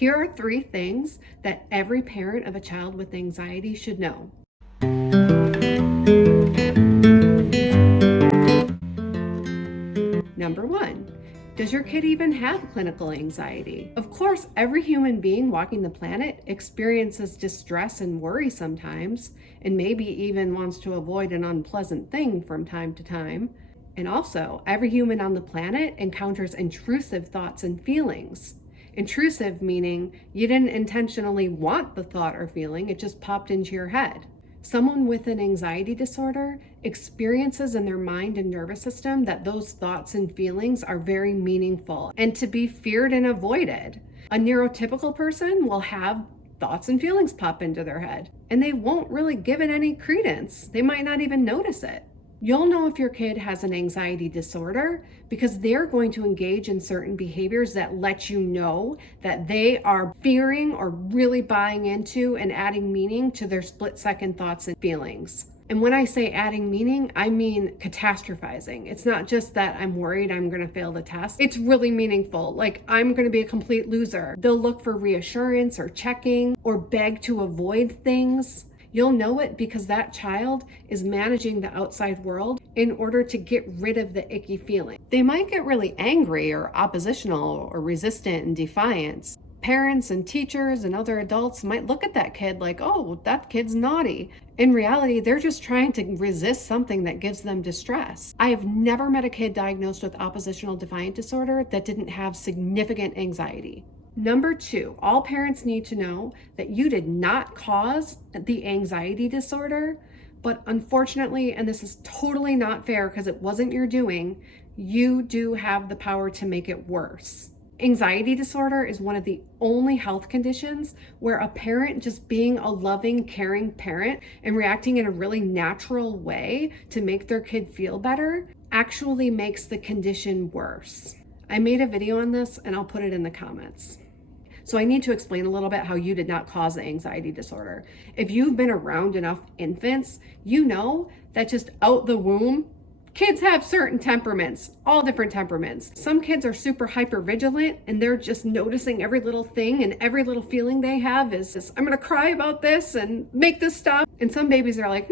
Here are 3 things that every parent of a child with anxiety should know. Number 1, does your kid even have clinical anxiety? Of course, every human being walking the planet experiences distress and worry sometimes, and maybe even wants to avoid an unpleasant thing from time to time. And also, every human on the planet encounters intrusive thoughts and feelings. Intrusive meaning you didn't intentionally want the thought or feeling, it just popped into your head. Someone with an anxiety disorder experiences in their mind and nervous system that those thoughts and feelings are very meaningful and to be feared and avoided. A neurotypical person will have thoughts and feelings pop into their head, and they won't really give it any credence. They might not even notice it. You'll know if your kid has an anxiety disorder because they're going to engage in certain behaviors that let you know that they are fearing or really buying into and adding meaning to their split-second thoughts and feelings. And when I say adding meaning, I mean catastrophizing. It's not just that I'm worried I'm going to fail the test. It's really meaningful. Like, I'm going to be a complete loser. They'll look for reassurance or checking or beg to avoid things. You'll know it because that child is managing the outside world in order to get rid of the icky feeling. They might get really angry or oppositional or resistant and defiant. Parents and teachers and other adults might look at that kid like, oh, that kid's naughty. In reality, they're just trying to resist something that gives them distress. I have never met a kid diagnosed with oppositional defiant disorder that didn't have significant anxiety. Number 2, all parents need to know that you did not cause the anxiety disorder, but unfortunately, and this is totally not fair because it wasn't your doing, you do have the power to make it worse. Anxiety disorder is one of the only health conditions where a parent just being a loving, caring parent and reacting in a really natural way to make their kid feel better actually makes the condition worse. I made a video on this and I'll put it in the comments. So I need to explain a little bit how you did not cause the anxiety disorder. If you've been around enough infants, you know that just out the womb, kids have certain temperaments, all different temperaments. Some kids are super hyper vigilant and they're just noticing every little thing, and every little feeling they have is I'm gonna cry about this and make this stop. And some babies are like,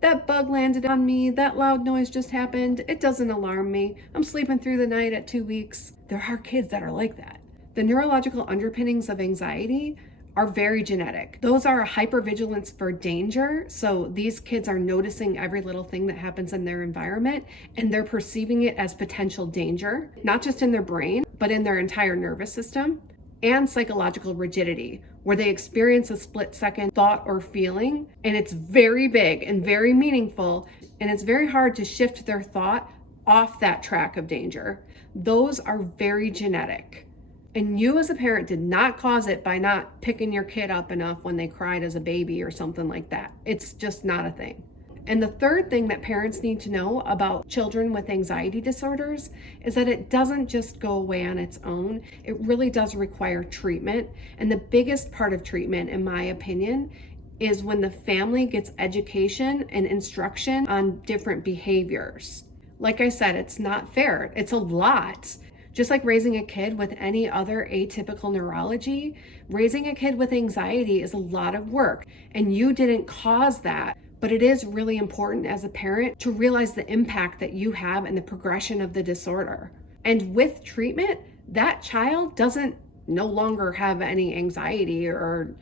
that bug landed on me, that loud noise just happened, it doesn't alarm me, I'm sleeping through the night at 2 weeks. There are kids that are like that. The neurological underpinnings of anxiety are very genetic. Those are a hypervigilance for danger. So these kids are noticing every little thing that happens in their environment, and they're perceiving it as potential danger, not just in their brain, but in their entire nervous system. And psychological rigidity, where they experience a split-second thought or feeling, and it's very big and very meaningful, and it's very hard to shift their thought off that track of danger. Those are very genetic. And you as a parent did not cause it by not picking your kid up enough when they cried as a baby or something like that. It's just not a thing. And the third thing that parents need to know about children with anxiety disorders is that it doesn't just go away on its own. It really does require treatment. And the biggest part of treatment, in my opinion, is when the family gets education and instruction on different behaviors. Like I said, it's not fair. It's a lot. Just like raising a kid with any other atypical neurology, raising a kid with anxiety is a lot of work, and you didn't cause that. But it is really important as a parent to realize the impact that you have in the progression of the disorder. And with treatment, that child doesn't no longer have any anxiety or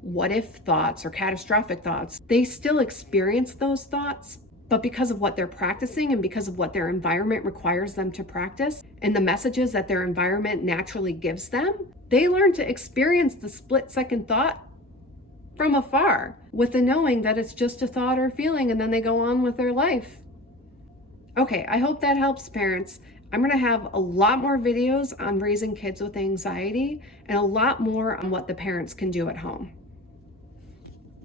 what if thoughts or catastrophic thoughts. They still experience those thoughts, but because of what they're practicing and because of what their environment requires them to practice and the messages that their environment naturally gives them, they learn to experience the split-second thought from afar with the knowing that it's just a thought or feeling, and then they go on with their life. Okay, I hope that helps parents. I'm going to have a lot more videos on raising kids with anxiety and a lot more on what the parents can do at home.